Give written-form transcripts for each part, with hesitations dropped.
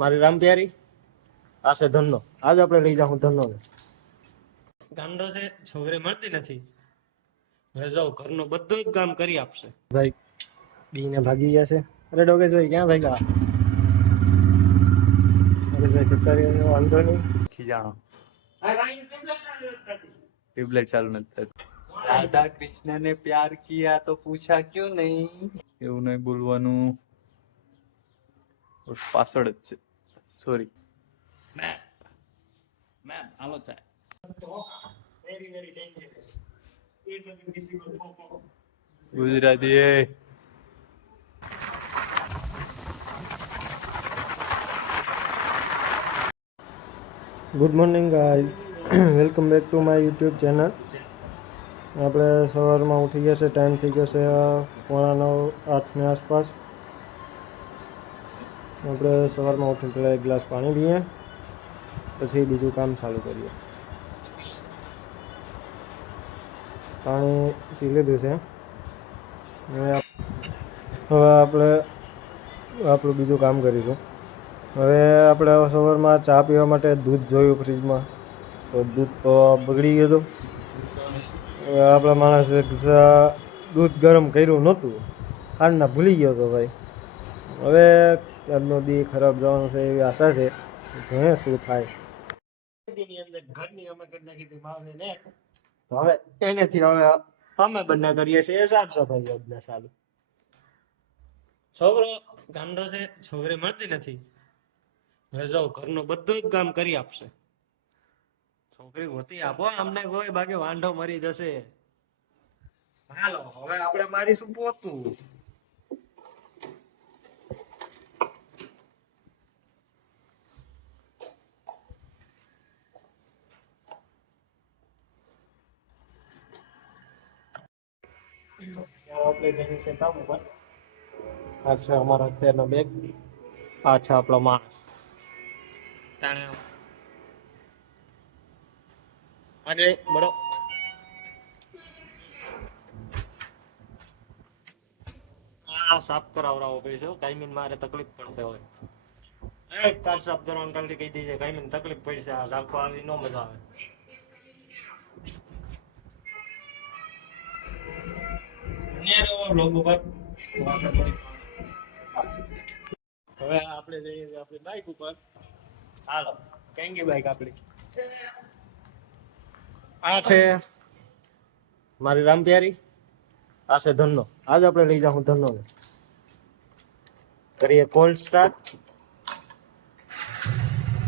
મારી રામ પ્યારી આ છે ધનનો. આજ આપણે લઈ જાઉં ધનનો. ગાંડો છે, છોકરી મળતી નથી. હવે જાઉં ઘરનું બધું જ કામ કરી આપશે. ભાઈ બીને ભાગી ગયા છે. અરે ડોગેશભાઈ ક્યાં ભાગ્યા? ડોગેશભાઈ સત્તારી વાંધો નહીં. ખીજાણો ट्यूबलाइट चालू નથી થતી. राधा कृष्ण ने प्यार किया तो पूछा क्यों नहीं, એવું નહીં બોલવાનું. પાછળ જ છે, સોરી મેમ. મેમ હાલો ચાય. Very very dangerous. Gujarati A good morning guys, welcome back to my YouTube channel. આપણે સવારમાં ઉઠી ગયા છે, ટાઈમ થઈ ગયો છે 9:45-8ની આસપાસ. આપણે સવારમાં ઉઠીને પહેલાં એક ગ્લાસ પાણી પીએ, પછી બીજું કામ ચાલુ કરીએ. પાણી પી લીધું છે. હવે આપણે આપણું બીજું કામ કરીશું. હવે આપણે સવારમાં ચા પીવા માટે દૂધ જોયું ફ્રીજમાં, તો દૂધ તો બગડી ગયું હતું. હવે આપણા માણસે દૂધ ગરમ કર્યું નહોતું, હારના ભૂલી ગયો હતો ભાઈ. હવે આજનો દી ખરાબ જવાનું છે એવી આશા છે, જોઈએ શું થાય. અંદર ઘરની અમે કરી નાખી હતી માવને ને, તો હવે એનેથી હવે અમે બંને કરીએ છીએ સાફ સફાઈ યોજના ચાલુ. છોકરો ગાંડો છે, છોકરી મળતી નથી. હવે જાઉં ઘરનું બધું જ કામ કરી આપશે. છોકરી હોતી આપો અમને કોઈ, બાકી વાંઢો મરી જશે. હાલો હવે આપણે મારીશું પોતું. આપણે જઈએ છે કામ ઉપર. આ છે અમારા અત્યારનો બેગ, આ છે આપણો માણસ. આજે બડો આ સાફ કરાવરાવો પૈસો. કાયમીન મારે તકલીફ પડશે. હવે એક કાર સાફ કરવાનું કાલથી કહી દીધે, કાયમીન તકલીફ પડશે. આ રાખો આવી નો મજા આવે. બ્લોગ ઉપર હવે આપણે જઈએ છીએ આપણી બાઇક ઉપર. હાલો કેંગી બાઇક આપણી. આ છે મારી રામ પ્યારી, આ છે ધનનો. આજ આપણે લઈ જાઉં ધનનો. કરીએ કોલ સ્ટાર્ટ.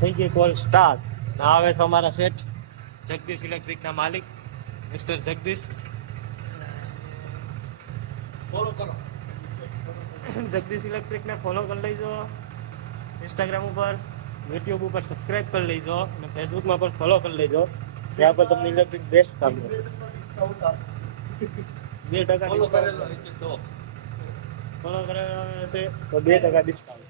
થઈ ગઈ કોલ સ્ટાર્ટ. ના આવે છે અમારા શેઠ જગદીશ ઇલેક્ટ્રિકના માલિક મિસ્ટર જગદીશ. ફોલો કરો જગદીશ ઇલેક્ટ્રિકને, ફોલો કરી લેજો. ઇન્સ્ટાગ્રામ ઉપર, યુટ્યુબ ઉપર સબસ્ક્રાઇબ કરી લેજો અને ફેસબુકમાં પણ ફોલો કરી લેજો. ત્યાં પર તમને ઇલેક્ટ્રિક બેસ્ટ કામ કરે. 2% ફોલો કરેલો હશે તો 2% ડિસ્કાઉન્ટ.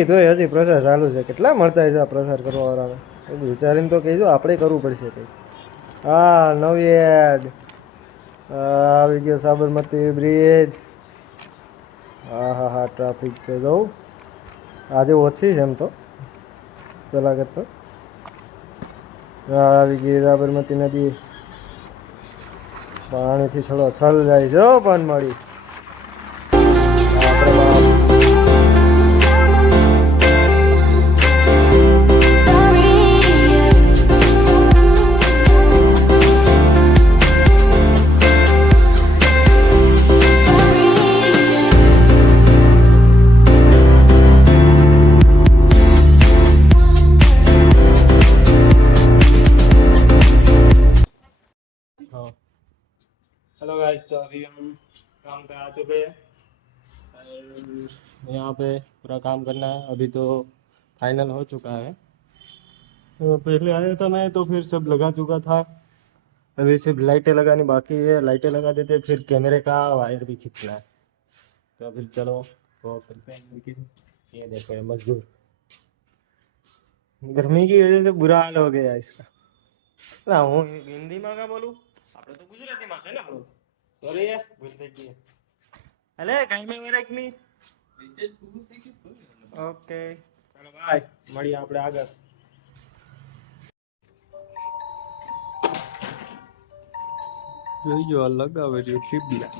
ગઈ તોય હજી પ્રસાર ચાલુ છે. કેટલા મળતા હશે આ પ્રસાર કરવા વાળાને? એવું વિચારીને તો કહેજો, આપણે કરવું પડશે કંઈક. હા, નવી એડ આવી ગયો, સાબરમતી બ્રિજ. હા હા હા, ટ્રાફિક તો જવું આજે ઓછી છે એમ તો પેલા કરતા. આવી ગઈ સાબરમતી નદી, પાણીથી છલો છલ જાય છે પણ મળી. આપણે हाँ, हेलो गाइस, तो अभी हम काम पे आ चुके हैं और यहाँ पे पूरा काम करना है. अभी तो फाइनल हो चुका है. तो पहले आया था मैं तो फिर सब लगा चुका था. अभी सिर्फ लाइटें लगानी बाकी है. लाइटें लगा देते फिर कैमरे का वायर भी खींचना है. तो फिर चलो वो करते हैं. लेकिन ये देखो ये मजदूर, गर्मी की वजह से बुरा हाल हो गया इसका. ના હું હિન્દીમાં કા બોલું, આપણે તો ગુજરાતીમાં છે ને આપણું. સોરી યાર, ભૂલ થઈ ગઈ. અલે કઈ મેં મેરેક ની. ઓકે ચાલો બાય, મળીએ આપણે આગળ. જોઈજો આ લગાવે છે ટીબલા.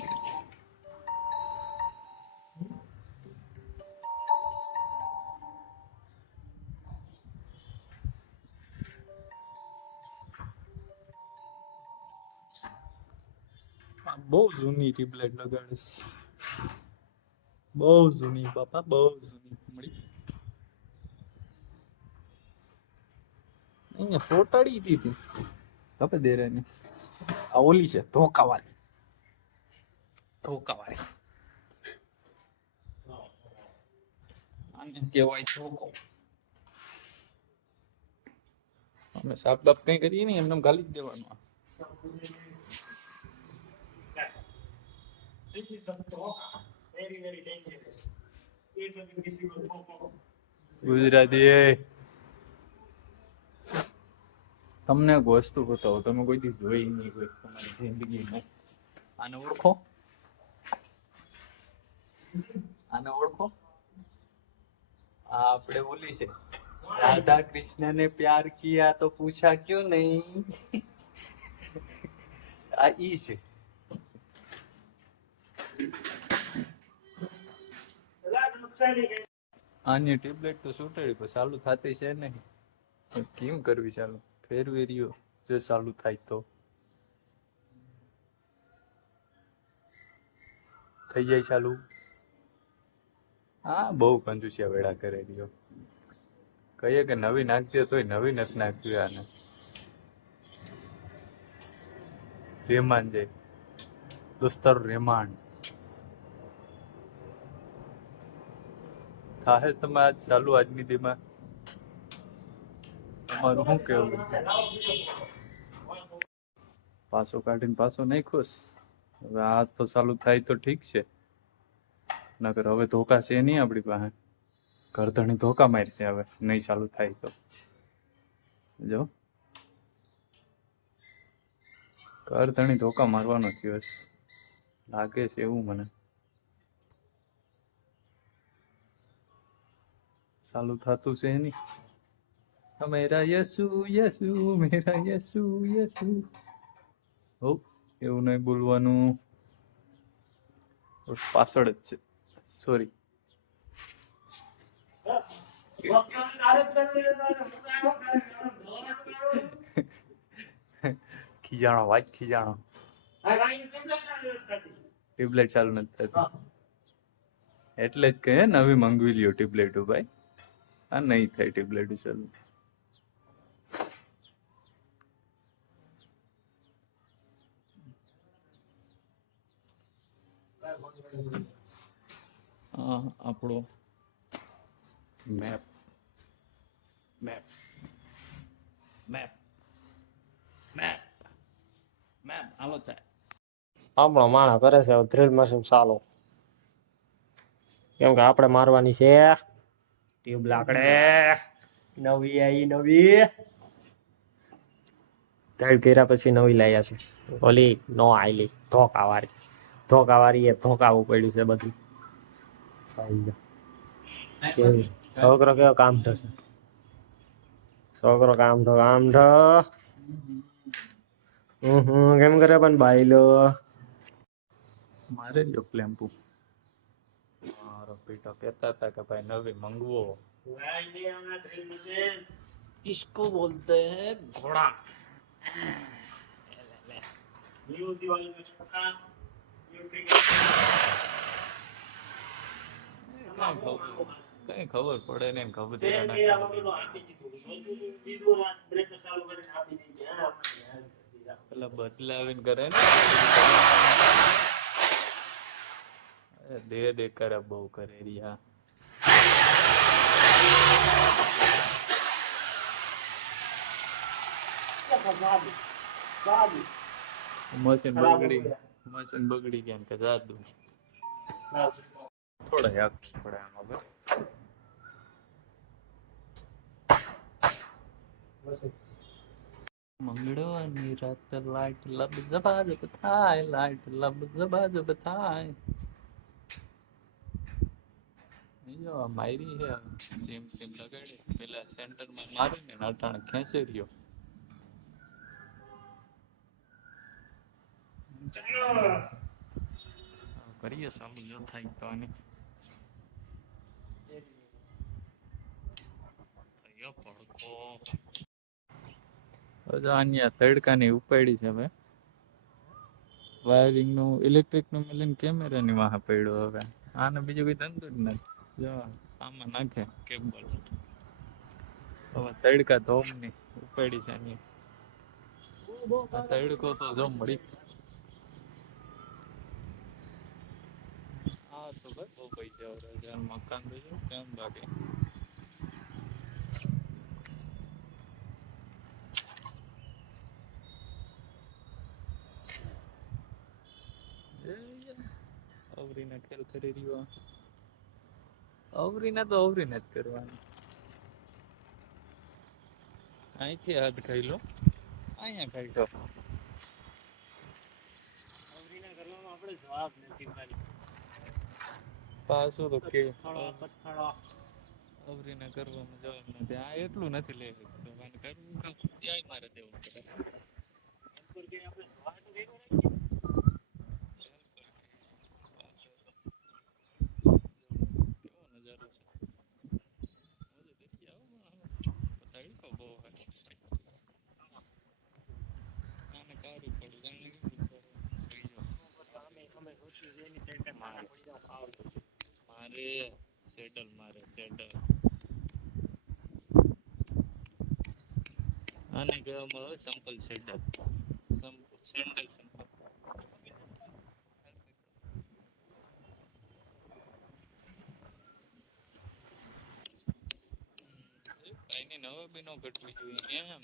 બહુ જૂની ટ્યુબલાઇટ લગાડીશ, બહુ જૂની બાપા, બહુ જૂની મળી. અહીંયા ફોટાડી દીધી કપે દેરાની. આ ઓલી છે ધોકાવાળી, ધોકાવાળી આને કહેવાય ધોકો. અમે સાફ બાફ કઈ કરીએ નહીં, એમને ગાલી જ દેવાનું. This is the Dhoka. Very, very dangerous. It will be visible. Gujarati તમને એક વસ્તુ બતાવો, તમે કોઈ દિવસ જોઈ નહીં હોય તમારી જિંદગીમાં. આને ઓળખો? આને ઓળખો? આ આપણે ઓલી છે, રાધા કૃષ્ણ ને પ્યાર કિયા તો પૂછા ક્યું નહીં. આ ઈ છે. આની ટ્યુબલાઇટ તો છૂટેડી પણ ચાલુ થતી છે નહીં. કેમ કરવી ચાલુ? ફેરવી રહ્યો જો ચાલુ થાય તો થઈ જાય ચાલુ. હા, બહુ કંજુસિયા વેળા કરે રહ્યો. કહીએ કે નવી નાખતી તોય નવી નથી નાખતી. આને રહેમાન જાય દોસ્તારો, રહેમાન થાય તમે આજ ચાલુ આજની દીમાં. તમારું શું કેવું? પાછો કાઢીને પાછો નહીં ખુશ. હવે આ તો ચાલુ થાય તો ઠીક છે, નકર હવે ધોકા છે નહીં આપણી પાસે. ઘરધણી ધોકા મારશે હવે નહીં ચાલુ થાય તો. જો ઘરધણી ધોકા મારવાનો થયો લાગે છે એવું મને. ચાલુ થતું છે નહીં. મેરા યસુ યસુ, મેરા યસુ યસુ. હો, એવું નહીં બોલવાનું. પાછળ જ છે, સોરી. ખીજાણો વાય, ખીજાણો. ટ્યુબલાઇટ ચાલુ નથી થતી એટલે જ કહે નવી મંગવી લ્યો ટ્યુબલાઇટ. ભાઈ આ નહીં થાય ટ્યુબલાઇટ ચાલુ. આપણો map map map map map હાલો થાય. આપણો માણા કરે છે ડ્રીલ મશીન ચાલો, કેમ કે આપણે મારવાની છે ટ્યુબ લાકડે નવી આવી નવી ત્રણ કર્યા પછી નવી લાયા છે ઓલી નો આયલી ધોકાવાળી એ ધોકાવું પડ્યું છે બધું કેવી? છોકરો કેવો કામ થશે છોકરો કામ કેમ કરે પણ બાઈલો મારે લ્યો પ્લેમ્પુ મારો પીટો કહેતા હતા કે ભાઈ નવી મંગવો इसको बोलते हैं घोड़ा કઈ ખબર પડે ને ખબર પેલા બદલાવીને કરે ને દે કરે બહુ કરે રિયા મશીન બગડી ગયા કે જાદુ થોડા યાદ પડે આમાં મંગળવાની રાત લાઈટ લબ જબાજબ થાય લાઈટ લબ જબાજબ થાય જો મારી હે સેમ લગાડે પેલા સેન્ટરમાં મારીને નાટાણા ખેંચે રહ્યો કરીએ સાલું જો થાય તો આને થયો પડકો હવે અહીંયા તડકાની ઉપાડી છે હવે વાયરિંગનું ઇલેક્ટ્રિકનું મિલીને કેમેરાની વાહ પડ્યો હવે આને બીજું કોઈ ધંધો જ નથી જો આમાં નાખે કેબલ હવે તડકા ધોમની ઉપાડી છે અહીંયા તડકો તો જો મળી હા તો ભાઈ બહુ પૈસા આવે મકાન તો જો કેમ બાકી અવરીના ખેલ કરી રહ્યો અવરીના તો અવરીને જ કરવાની અહીંથી હાથ ખાઈ લો અહીંયા ખાઈ લો અવરીના કરવામાં આપણે જવાબ નથી મારી પાછું તો કે અવરીના કરવામાં જવાબ નથી આ એટલું નથી લઈ શકતો અને કરવું કામ ત્યાં મારે દેવું પડે આપણે જવાબ કર્યો મારે સેડલ આને કહેવામાં આવે સિમ્પલ સેન્ડલ સિમ્પલ કઈની નવે બી નો ઘટવી જોઈએ એમ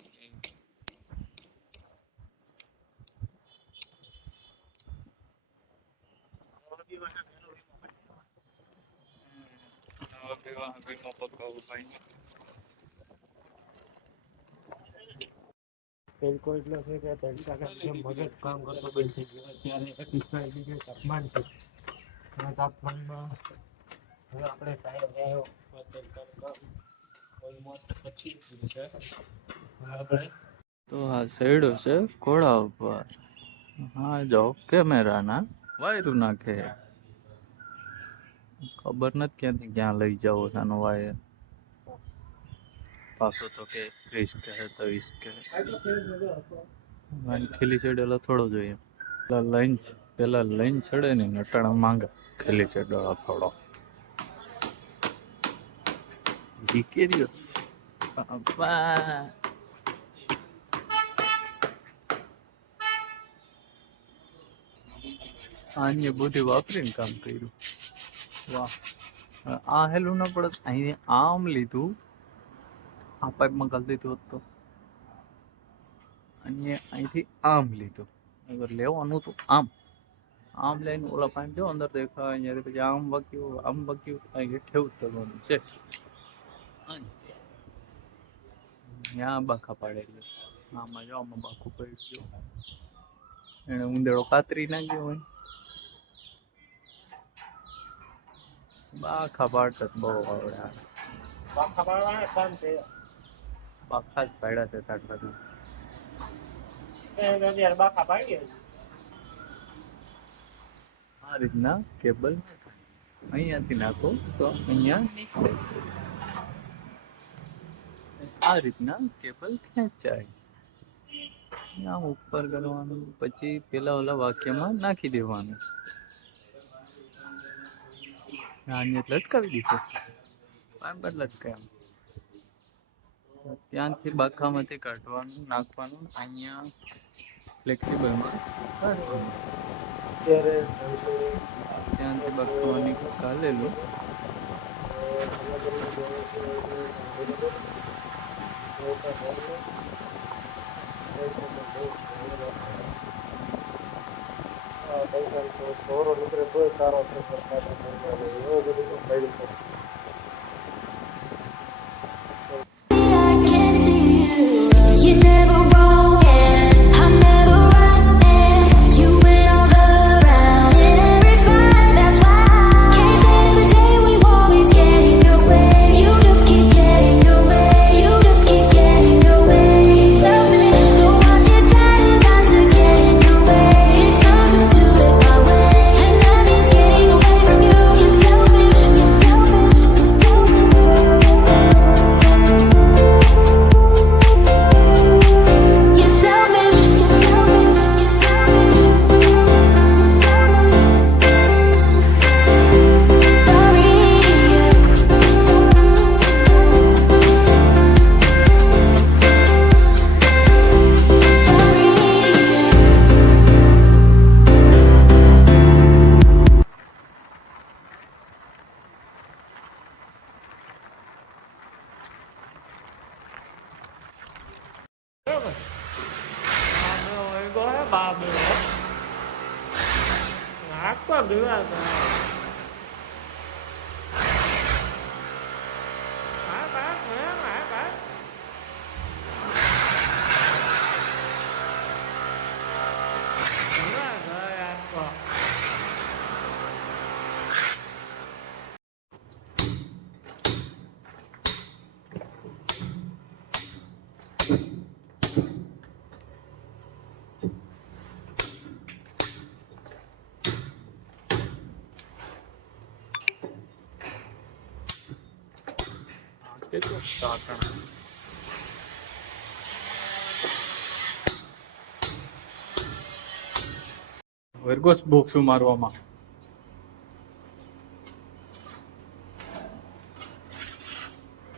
પેલકો એટલો છે કે મગજ કામ કરતો બંધ થઈ ગયો અત્યારે 21 ડિગ્રી તાપમાન છે આ તાપમાનમાં હવે આપણે સાયન્સ આવ્યો ઓલમોસ્ટ 25 છે આપણે તો આ શેડો છે ઘોડા ઉપર હા જો કેમેરાના વાયરું નાખે ખબર નથી ક્યાંથી ક્યાં લઈ જાવ આનો વાયર પાછો તો કે રિસ્ક હે તો ઇશ્ક હે ખીલી ચડેલો થોડો જોઈએ પેલા લાઈન ચડે ને નટાણા માંગે ખીલી ચડેલો થોડો ઝીકેરિયસ બાપા આને બુદ્ધિ વાપરીને કામ કર્યું વાહ આ હેલું ના પડે અહીં આમ લીધું આ પાઇપમાં ગાળી દીધું હોત તો અહીંથી આમ લીધું અગર લેવાનું તો આમ લઈને ઓલા પાઇપ જો અંદર દેખાય અહીંયાથી પછી આમ વગ્યું અહીં ઠેવું કરવાનું છે ત્યાં બાખા પાડેલી આમાં જો આમાં બાખું પડી ગયું એને ઉંદેડો કાતરી નાખ્યો હોય બાખા પાડતા બહુ આવડે આ. બાખા પાડવાના કામ છે બાખા જ પાડ્યા છે તાટ બધું અત્યારે બાખા પાડીએ આ રીતના કેબલ અહીંયાથી નાખો તો અહીંયા નીકળે આ રીતના કેબલ ખેંચાય આમ ઉપર કરવાનું પછી પેલા ઓલા વાક્યમાં નાખી દેવાનું અહીંયા લટકાવી દીધું પાન પર લટકાય ત્યાંથી બાખામાંથી કાઢવાનું નાખવાનું અહીંયા ફ્લેક્સિબલમાં કાઢવાનું અત્યારે ત્યાંથી બાખાવાની કાઢેલું દોરો નીકળે તોય તારો ફોકસ પાછો એવો બધું તો પડી પડે. You're never wrong, and I'm never right, and you win all the rounds in every fight. That's why can't say the day we always get in your way. You just keep getting away. You just keep getting away. Selfish, so I decided not to get in your way. It's time to do it my way, and that means getting away from you. You're selfish, You're selfish. You're selfish. આખો દિવસ કેટલું સાકણ વર્ગોસ બોક્સો મારવામાં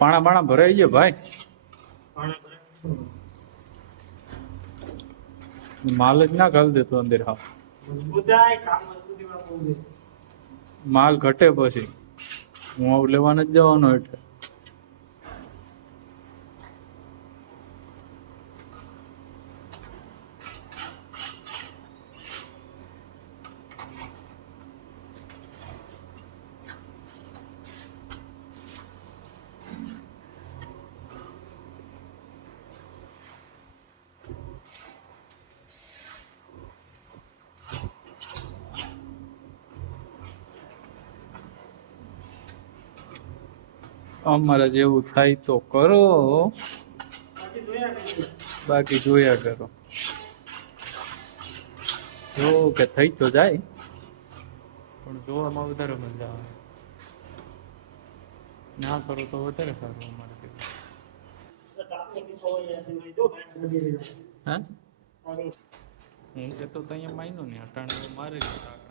પાણા બાણા ભરાઈ ગયા ભાઈ માલ જ ના ઘાલ દેતો અંદર હા મજબૂતાઈ કામ મજબૂતીમાં બહુ છે. માલ ઘટે પછી હું આવું લેવાનો જ જવાનો એટલે અમારા જેવું થાય તો કરો બાકી જોયા કરો જો કે થઈ તો જાય પણ જોવામાં વધારે મજા આવે ના કરો તો વધારે સારું અમારે હા હું કે તો અહીંયા માયનો ને અટાણે મારે આપણે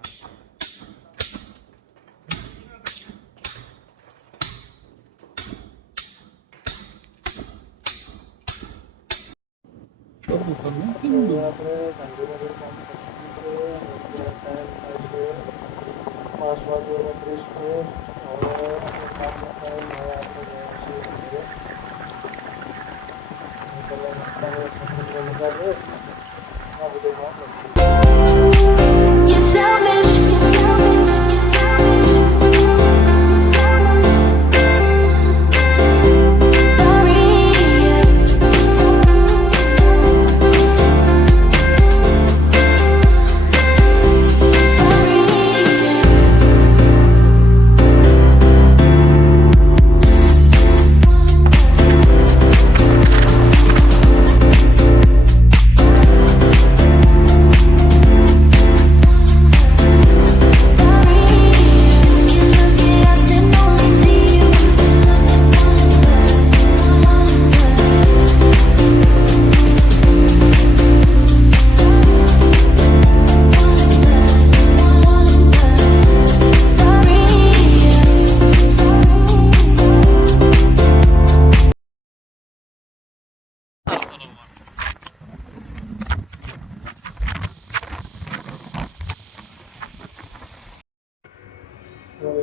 ગાંધીનગર કામ કરવાનું છે. અત્યારે ટાઈમ થાય છે 5:29. હવે કામનો ટાઈમ હવે આપણે જઈએ છીએ ઘરે. પહેલાં રસ્તાને સમુદ્ર લગાડીએ આ બધું આપણે You're selfish. You're selfish.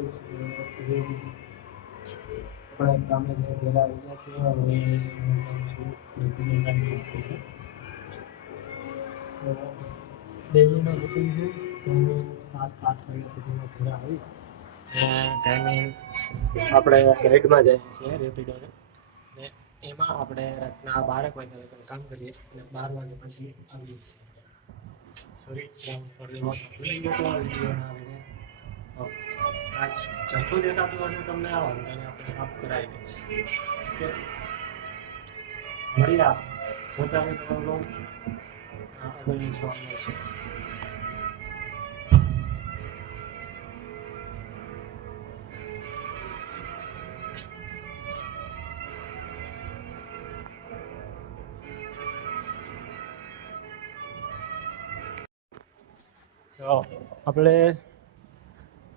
Guys આપણે કામે જે ઘરે આવી ગયા છીએ હવે ડેલીનો રૂટીન છે તો હું 7-8 વાગ્યા સુધીમાં ઘરે આવી ટાઈમિંગ આપણે રેડમાં જઈએ છીએ રેપિડોને ને એમાં આપણે રાતના 12 વાગ્યા લગી કામ કરીએ અને 12 વાગ્યા પછી આવીએ છીએ સોરી ભૂલી ગયો તો વિડીયોના લીધે આજ ઝાંખું દેખાતું હશે તમને આ વાંધો આપણે સાફ કરાવી દઈશું ઓકે મળી આપ જોતા રહે તમારો લોગ આગળની જોવા મળશે તો આપણે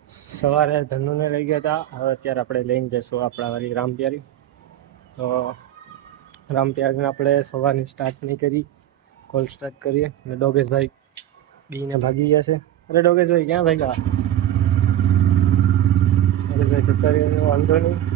સવારે ધનુને લઈ ગયા હતા હવે અત્યારે આપણે લઈને જઈશું આપણા વાળી રામપ્યારી તો રામપ્યારીને આપણે સવારની સ્ટાર્ટ નહીં કરી કોલ સ્ટાર્ટ કરીએ અને ડોગેશભાઈ બીને ભાગી ગયા છે અરે ડોગેશભાઈ ક્યાં ભાગ્યા ડોગેશભાઈ સત્તારી વાંધો નહીં